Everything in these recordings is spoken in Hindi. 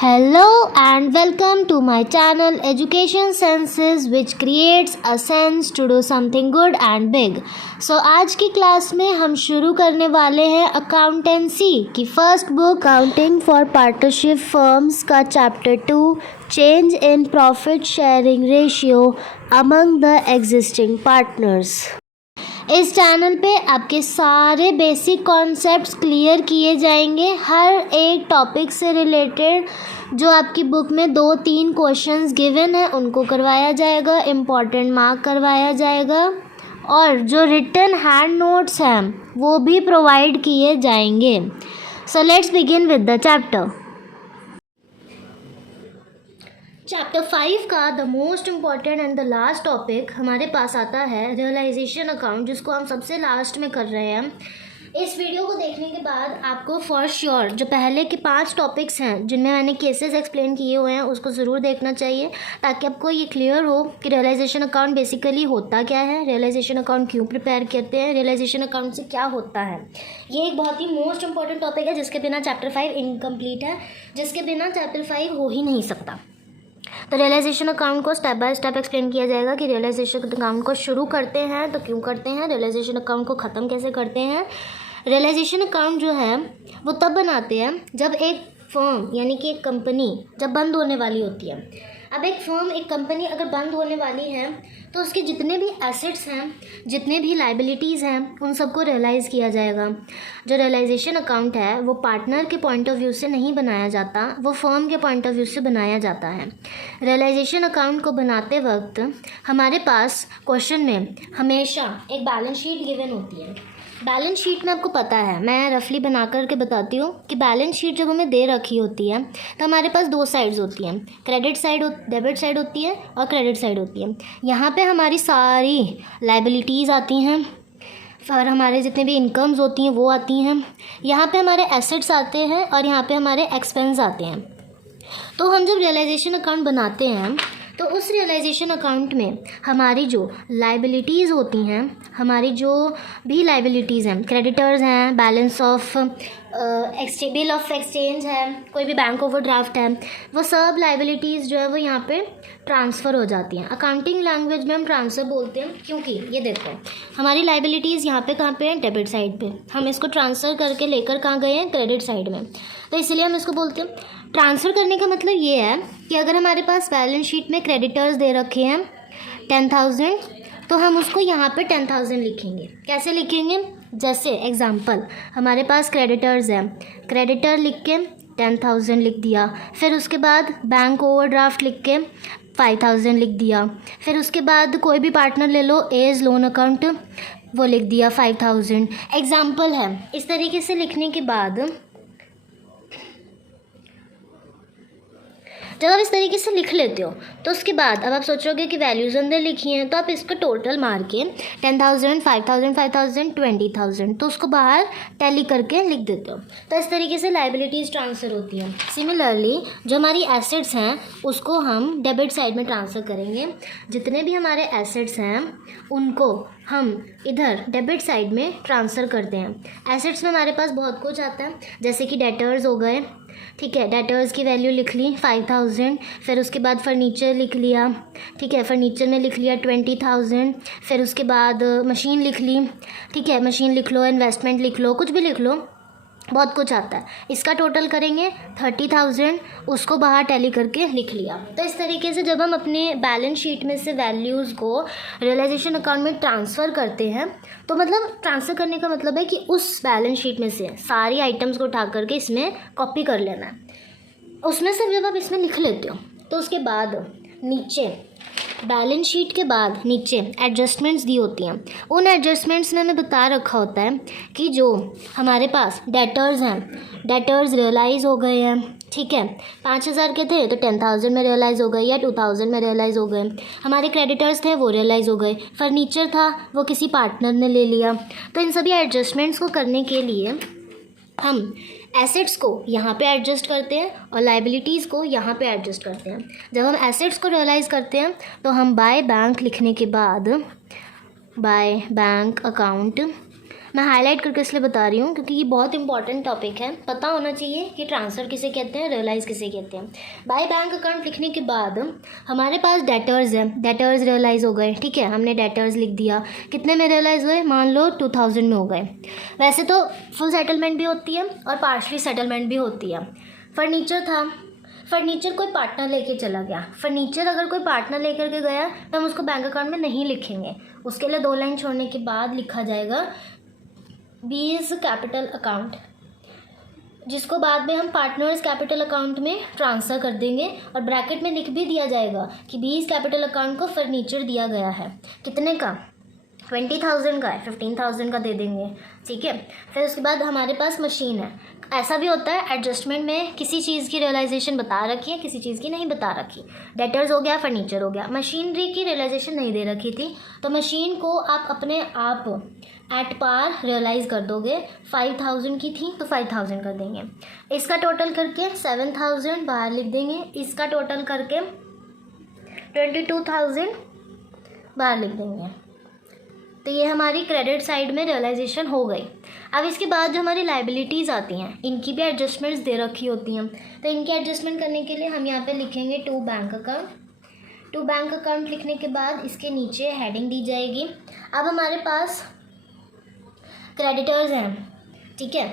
Hello and welcome to my channel Education Senses which creates a sense to do something good and big. So आज की क्लास में हम शुरू करने वाले हैं अकाउंटेंसी की first book accounting for partnership firms का chapter 2 change in profit sharing ratio among the existing partners. इस चैनल पे आपके सारे बेसिक कॉन्सेप्ट्स क्लियर किए जाएंगे। हर एक टॉपिक से रिलेटेड जो आपकी बुक में 2-3 क्वेश्चंस गिवन है उनको करवाया जाएगा, इम्पॉर्टेंट मार्क करवाया जाएगा और जो रिटन हैंड नोट्स हैं वो भी प्रोवाइड किए जाएंगे। So let's begin with the chapter. Chapter 5 का the most important and the last topic हमारे पास आता है रियलाइजेशन अकाउंट, जिसको हम सबसे लास्ट में कर रहे हैं। इस वीडियो को देखने के बाद आपको फॉर श्योर जो पहले के 5 टॉपिक्स हैं जिनमें मैंने केसेस एक्सप्लेन किए हुए हैं उसको ज़रूर देखना चाहिए, ताकि आपको ये क्लियर हो कि रियलाइजेशन अकाउंट बेसिकली होता क्या है, रियलाइजेशन अकाउंट क्यों प्रिपेयर करते हैं, रियलाइजेशन अकाउंट से क्या होता है। ये एक बहुत ही मोस्ट इंपॉर्टेंट टॉपिक है जिसके बिना चैप्टर 5 इनकम्प्लीट है, जिसके बिना चैप्टर 5 हो ही नहीं सकता। तो रियलाइजेशन अकाउंट को स्टेप बाय स्टेप एक्सप्लेन किया जाएगा कि रियलाइजेशन अकाउंट को शुरू करते हैं तो क्यों करते हैं, रियलाइजेशन अकाउंट को ख़त्म कैसे करते हैं। रियलाइजेशन अकाउंट जो है वो तब बनाते हैं जब एक फर्म यानी कि एक कंपनी जब बंद होने वाली होती है। अब एक कंपनी अगर बंद होने वाली है तो उसके जितने भी एसेट्स हैं, जितने भी लाइबिलिटीज़ हैं, उन सबको रियलाइज़ किया जाएगा। जो रियलाइजेशन अकाउंट है वो पार्टनर के पॉइंट ऑफ व्यू से नहीं बनाया जाता, वो फर्म के पॉइंट ऑफ व्यू से बनाया जाता है। रियलाइजेशन अकाउंट को बनाते वक्त हमारे पास क्वेश्चन में हमेशा एक बैलेंस शीट गिवन होती है। बैलेंस शीट में आपको पता है, मैं रफली बना करके बताती हूँ कि बैलेंस शीट जब हमें दे रखी होती है तो हमारे पास 2 साइड्स होती हैं, डेबिट साइड होती है और क्रेडिट साइड होती है। यहाँ पे हमारी सारी लाइबिलिटीज़ आती हैं और हमारे जितने भी इनकम्स होती हैं वो आती हैं। यहाँ पे हमारे एसेट्स आते हैं और यहाँ पे हमारे एक्सपेंस आते हैं। तो हम जब रियलाइजेशन अकाउंट बनाते हैं तो उस रियलाइजेशन अकाउंट में हमारी जो लाइबिलिटीज़ होती हैं, हमारी जो भी लाइबिलिटीज़ हैं, क्रेडिटर्स हैं, balance of bill of exchange है, कोई भी बैंक ओवरड्राफ्ट है, वो सब लाइबिलिटीज़ जो है वो यहाँ पे ट्रांसफ़र हो जाती हैं। अकाउंटिंग लैंग्वेज में हम ट्रांसफ़र बोलते हैं, क्योंकि ये देखो हमारी लाइबिलिटीज़ यहाँ पे कहाँ पे हैं, डेबिट साइड पे, हम इसको ट्रांसफ़र करके लेकर कहाँ गए हैं, क्रेडिट साइड में। तो इसलिए हम इसको बोलते हैं ट्रांसफ़र करने का मतलब ये है कि अगर हमारे पास बैलेंस शीट में क्रेडिटर्स दे रखे हैं 10,000 तो हम उसको यहाँ पे 10,000 लिखेंगे। कैसे लिखेंगे, जैसे एग्जांपल हमारे पास क्रेडिटर्स हैं, क्रेडिटर लिख के 10,000 लिख दिया, फिर उसके बाद बैंक ओवरड्राफ्ट लिख के 5,000 लिख दिया, फिर उसके बाद कोई भी पार्टनर ले लो, एज लोन अकाउंट, वो लिख दिया 5,000। एग्जाम्पल है। इस तरीके से लिखने के बाद जब आप इस तरीके से लिख लेते हो तो उसके बाद अब आप सोचोगे कि वैल्यूज़ अंदर लिखी हैं, तो आप इसको टोटल मार के 10,000, 5,000, 5,000, 20,000 तो उसको बाहर टैली करके लिख देते हो। तो इस तरीके से लाइबिलिटीज़ ट्रांसफ़र होती हैं। सिमिलरली जो हमारी एसेट्स हैं उसको हम डेबिट साइड में ट्रांसफ़र करेंगे। जितने भी हमारे एसेट्स हैं उनको हम इधर डेबिट साइड में ट्रांसफ़र करते हैं। एसेट्स में हमारे पास बहुत कुछ आता है, जैसे कि डेटर्स हो गए, ठीक है, डेटर्स की वैल्यू लिख ली 5,000, फिर उसके बाद फर्नीचर लिख लिया, ठीक है, फर्नीचर में लिख लिया 20,000, फिर उसके बाद मशीन लिख ली, ठीक है, मशीन लिख लो, इन्वेस्टमेंट लिख लो, कुछ भी लिख लो, बहुत कुछ आता है। इसका टोटल करेंगे 30,000, उसको बाहर टैली करके लिख लिया। तो इस तरीके से जब हम अपने बैलेंस शीट में से वैल्यूज़ को रियलाइजेशन अकाउंट में ट्रांसफ़र करते हैं तो मतलब ट्रांसफ़र करने का मतलब है कि उस बैलेंस शीट में से सारी आइटम्स को उठा करके इसमें कॉपी कर लेना है। उसमें से जब आप इसमें लिख लेते हो तो उसके बाद नीचे बैलेंस शीट के बाद नीचे एडजस्टमेंट्स दी होती हैं। उन एडजस्टमेंट्स में हमें बता रखा होता है कि जो हमारे पास डेटर्स हैं, डेटर्स रियलाइज़ हो गए हैं, ठीक है, 5,000 के थे तो 10,000 में रियलाइज़ हो गए या 2,000 में रियलाइज़ हो गए। हमारे क्रेडिटर्स थे वो रियलाइज़ हो गए, फर्नीचर था वो किसी पार्टनर ने ले लिया। तो इन सभी एडजस्टमेंट्स को करने के लिए हम एसेट्स को यहाँ पे एडजस्ट करते हैं और लाइबिलिटीज़ को यहाँ पे एडजस्ट करते हैं। जब हम एसेट्स को रियलाइज़ करते हैं तो हम बाय बैंक लिखने के बाद बाय बैंक अकाउंट मैं हाईलाइट करके इसलिए बता रही हूँ क्योंकि ये बहुत इंपॉर्टेंट टॉपिक है, पता होना चाहिए कि ट्रांसफ़र किसे कहते हैं, रियलाइज़ किसे कहते हैं। बाय बैंक अकाउंट लिखने के बाद हमारे पास डेटर्स हैं, डेटर्स रियलाइज़ हो गए, ठीक है, हमने डेटर्स लिख दिया। कितने में रियलाइज़ हुए, मान लो 2000 में हो गए। वैसे तो फुल सेटलमेंट भी होती है और पार्शली सेटलमेंट भी होती है। फर्नीचर था, फर्नीचर कोई पार्टनर लेके चला गया। फर्नीचर अगर कोई पार्टनर लेकर के गया तो हम उसको बैंक अकाउंट में नहीं लिखेंगे, उसके लिए 2 लाइन छोड़ने के बाद लिखा जाएगा बीज कैपिटल अकाउंट, जिसको बाद में हम पार्टनर्स कैपिटल अकाउंट में ट्रांसफ़र कर देंगे और ब्रैकेट में लिख भी दिया जाएगा कि बीज कैपिटल अकाउंट को फर्नीचर दिया गया है। कितने का, 20,000 का है, 15,000 का दे देंगे, ठीक है। फिर उसके बाद हमारे पास मशीन है। ऐसा भी होता है एडजस्टमेंट में किसी चीज़ की रियलाइजेशन बता रखी है, किसी चीज़ की नहीं बता रखी। डेटर्स हो गया, फर्नीचर हो गया। मशीनरी की रियलाइजेशन नहीं दे रखी थी तो मशीन को आप अपने आप एट पार रियलाइज़ कर दोगे। 5,000 की थी तो 5,000 कर देंगे। इसका टोटल करके 7,000 बाहर लिख देंगे, इसका टोटल करके 22,000 बाहर लिख देंगे। तो ये हमारी क्रेडिट साइड में रियलाइजेशन हो गई। अब इसके बाद जो हमारी लाइबिलिटीज़ आती हैं, इनकी भी एडजस्टमेंट्स दे रखी होती हैं। तो इनकी एडजस्टमेंट करने के लिए हम यहाँ पे लिखेंगे to bank account. To bank account लिखने के बाद इसके नीचे हेडिंग दी जाएगी। अब हमारे पास क्रेडिटर्स हैं, ठीक है,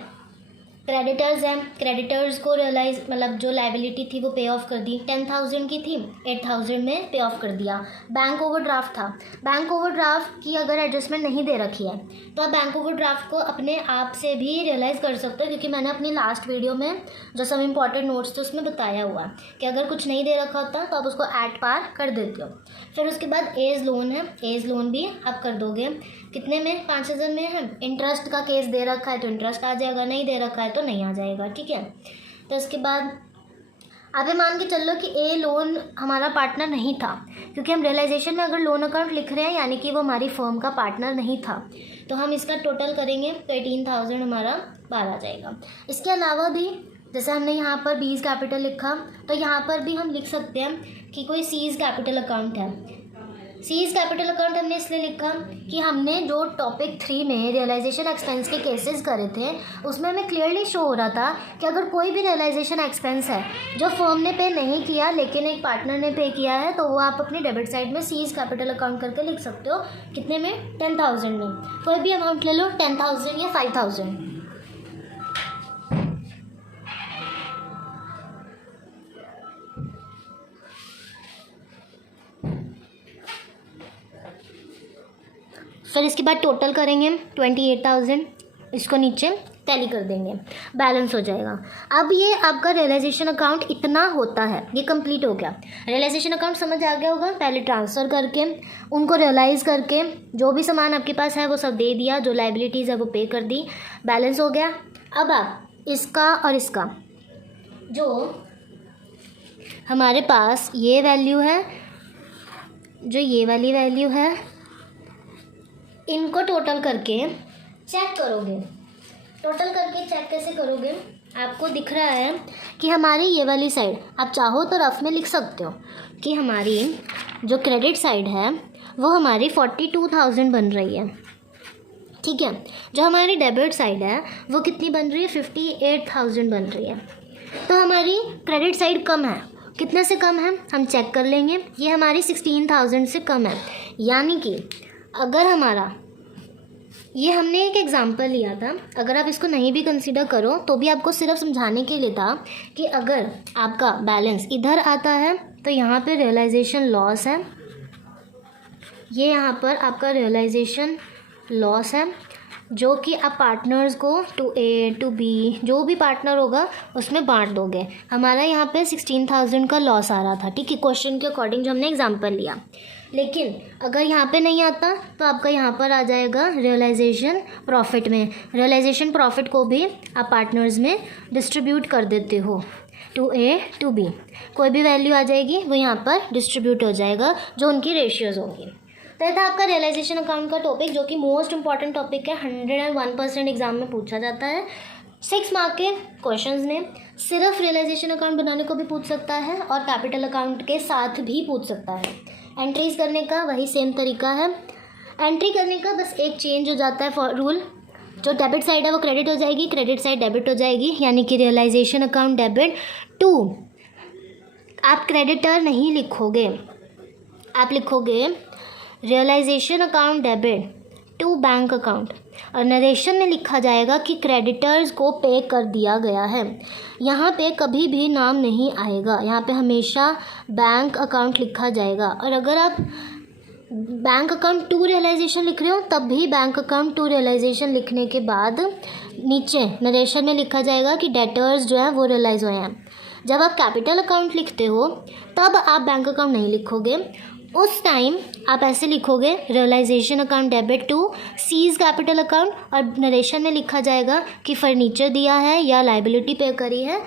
क्रेडिटर्स हैं। क्रेडिटर्स को रियलाइज मतलब जो लाइबिलिटी थी वो पे ऑफ कर दी। 10,000 की थी, 8,000 में पे ऑफ कर दिया। बैंक ओवरड्राफ्ट था, बैंक ओवरड्राफ्ट की अगर एडजस्टमेंट नहीं दे रखी है तो आप बैंक ओवरड्राफ्ट को अपने आप से भी रियलाइज़ कर सकते हो, क्योंकि मैंने अपनी लास्ट वीडियो में जो सब इंपॉर्टेंट नोट्स थे उसमें बताया हुआ है कि अगर कुछ नहीं दे रखा होता तो आप उसको एट पार कर देते हो। फिर उसके बाद एज लोन है, एज लोन भी आप कर दोगे। कितने में, 5,000 में है। इंटरेस्ट का केस दे रखा है तो इंटरेस्ट आ जाएगा, नहीं दे रखा है तो नहीं आ जाएगा, ठीक है। तो इसके बाद आप ये मान के चल लो कि ए लोन हमारा पार्टनर नहीं था, क्योंकि हम रियलाइजेशन में अगर लोन अकाउंट लिख रहे हैं यानी कि वो हमारी फर्म का पार्टनर नहीं था। तो हम इसका टोटल करेंगे तो 18,000 हमारा बाहर आ जाएगा। इसके अलावा भी जैसे हमने यहाँ पर बीज कैपिटल लिखा तो यहाँ पर भी हम लिख सकते हैं कि कोई सीज कैपिटल अकाउंट है। सीज कैपिटल अकाउंट हमने इसलिए लिखा कि हमने जो टॉपिक 3 में रियलाइजेशन एक्सपेंस के केसेस करे थे उसमें हमें क्लियरली शो हो रहा था कि अगर कोई भी रियलाइजेशन एक्सपेंस है जो फर्म ने पे नहीं किया लेकिन एक पार्टनर ने पे किया है तो वो आप अपनी डेबिट साइड में सीज कैपिटल अकाउंट करके लिख सकते हो। कितने में, 10,000 में। कोई भी अमाउंट ले लो, 10,000 या 5,000। फिर इसके बाद टोटल करेंगे 28,000, इसको नीचे टैली कर देंगे, बैलेंस हो जाएगा। अब ये आपका रियलाइजेशन अकाउंट इतना होता है, ये कंप्लीट हो गया। रियलाइजेशन अकाउंट समझ आ गया होगा, पहले ट्रांसफ़र करके उनको रियलाइज़ करके जो भी सामान आपके पास है वो सब दे दिया, जो लाइबिलिटीज़ है वो पे कर दी, बैलेंस हो गया। अब आप इसका और इसका जो हमारे पास ये वैल्यू है, जो ये वाली वैल्यू है, इनको टोटल करके चेक करोगे। टोटल करके चेक कैसे करोगे, आपको दिख रहा है कि हमारी ये वाली साइड, आप चाहो तो रफ में लिख सकते हो कि हमारी जो क्रेडिट साइड है वो हमारी 42,000 बन रही है, ठीक है। जो हमारी डेबिट साइड है वो कितनी बन रही है, 58,000 बन रही है। तो हमारी क्रेडिट साइड कम है, कितने से कम है हम चेक कर लेंगे। ये हमारी 16,000 से कम है, यानी कि अगर हमारा, ये हमने एक एग्ज़ाम्पल लिया था, अगर आप इसको नहीं भी कंसीडर करो तो भी आपको सिर्फ समझाने के लिए था कि अगर आपका बैलेंस इधर आता है तो यहाँ पे रियलाइजेशन लॉस है, ये यहाँ पर आपका रियलाइजेशन लॉस है, जो कि आप पार्टनर्स को टू ए टू बी जो भी पार्टनर होगा उसमें बांट दोगे। हमारा यहाँ पे 16,000 का लॉस आ रहा था, ठीक है, क्वेश्चन के अकॉर्डिंग जो हमने एग्जांपल लिया। लेकिन अगर यहाँ पे नहीं आता तो आपका यहाँ पर आ जाएगा रियलाइजेशन प्रॉफिट में। रियलाइजेशन प्रॉफिट को भी आप पार्टनर्स में डिस्ट्रीब्यूट कर देते हो, टू ए टू बी, कोई भी वैल्यू आ जाएगी वो यहाँ पर डिस्ट्रीब्यूट हो जाएगा जो उनकी रेशियोज़ होंगी। तो ये था आपका रियलाइजेशन अकाउंट का टॉपिक, जो कि मोस्ट इंपॉर्टेंट टॉपिक है, 101% एग्जाम में पूछा जाता है। 6 मार्क के क्वेश्चंस में सिर्फ रियलाइजेशन अकाउंट बनाने को भी पूछ सकता है और कैपिटल अकाउंट के साथ भी पूछ सकता है। एंट्रीज करने का वही सेम तरीका है, एंट्री करने का बस एक चेंज हो जाता है रूल, जो डेबिट साइड है वो क्रेडिट हो जाएगी, क्रेडिट साइड डेबिट हो जाएगी, यानी कि रियलाइजेशन अकाउंट डेबिट टू, आप क्रेडिटर नहीं लिखोगे, आप लिखोगे realisation account debit to bank account, और नरेशन में लिखा जाएगा कि क्रेडिटर्स को पे कर दिया गया है। यहाँ पे कभी भी नाम नहीं आएगा, यहाँ पे हमेशा बैंक अकाउंट लिखा जाएगा। और अगर आप बैंक अकाउंट टू रियलाइजेशन लिख रहे हो तब भी बैंक अकाउंट टू रियलाइजेशन लिखने के बाद नीचे नरेशन में लिखा जाएगा कि डेटर्स जो है वो रियलाइज़ हुए हैं। जब आप कैपिटल अकाउंट लिखते हो तब आप बैंक अकाउंट नहीं लिखोगे, उस टाइम आप ऐसे लिखोगे realisation account debit to C's capital account, और नरेशन में लिखा जाएगा कि फर्नीचर दिया है या लाइबिलिटी पे करी है।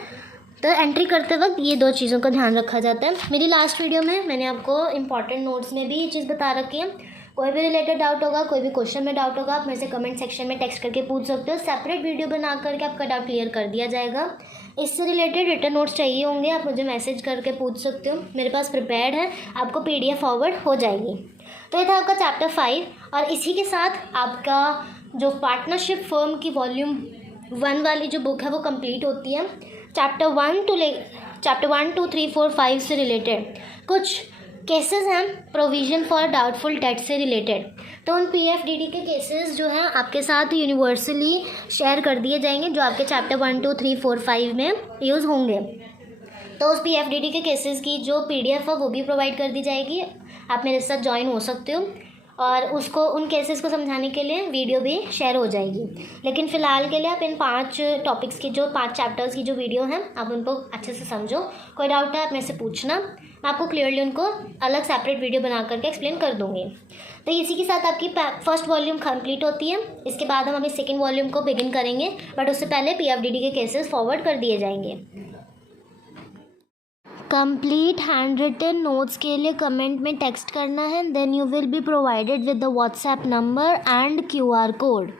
तो एंट्री करते वक्त ये दो चीज़ों का ध्यान रखा जाता है। मेरी लास्ट वीडियो में मैंने आपको इंपॉर्टेंट नोट्स में भी ये चीज़ बता रखी है। कोई भी रिलेटेड डाउट होगा, कोई भी क्वेश्चन में डाउट होगा, आप मेरे से कमेंट सेक्शन में टेक्स्ट करके पूछ सकते हो। सेपरेट वीडियो बना करके आपका डाउट क्लियर कर दिया जाएगा। इससे रिलेटेड रिटर्न नोट्स चाहिए होंगे, आप मुझे मैसेज करके पूछ सकते हो, मेरे पास प्रिपेयर्ड है, आपको PDF फॉरवर्ड हो जाएगी। तो ये था आपका चैप्टर 5, और इसी के साथ आपका जो पार्टनरशिप फर्म की वॉल्यूम 1 वाली जो बुक है वो कंप्लीट होती है। चैप्टर 1 2 3 4 5 से रिलेटेड कुछ केसेस हैं प्रोविज़न फॉर डाउटफुल डेट से रिलेटेड, तो उन PFDD के केसेस जो हैं आपके साथ यूनिवर्सली शेयर कर दिए जाएंगे, जो आपके चैप्टर 1 2 3 4 5 में यूज़ होंगे। तो उस PFDD के केसेस की जो PDF है वो भी प्रोवाइड कर दी जाएगी, आप मेरे साथ ज्वाइन हो सकते हो, और उसको उन केसेस को समझाने के लिए वीडियो भी शेयर हो जाएगी। लेकिन फ़िलहाल के लिए आप इन 5 टॉपिक्स की जो 5 चैप्टर्स की जो वीडियो हैं आप उनको अच्छे से समझो। कोई डाउट है आप मेरे से पूछना, मैं आपको क्लियरली उनको अलग सेपरेट वीडियो बना करके एक्सप्लेन कर दूँगी। तो इसी के साथ आपकी फर्स्ट वॉल्यूम कंप्लीट होती है। इसके बाद हम अभी सेकेंड वॉल्यूम को बिगिन करेंगे, बट उससे पहले PFDD के केसेस फॉरवर्ड कर दिए जाएंगे। कंप्लीट हैंड रिटन नोट्स के लिए कमेंट में टेक्स्ट करना है, then you will be provided with the WhatsApp number and QR code.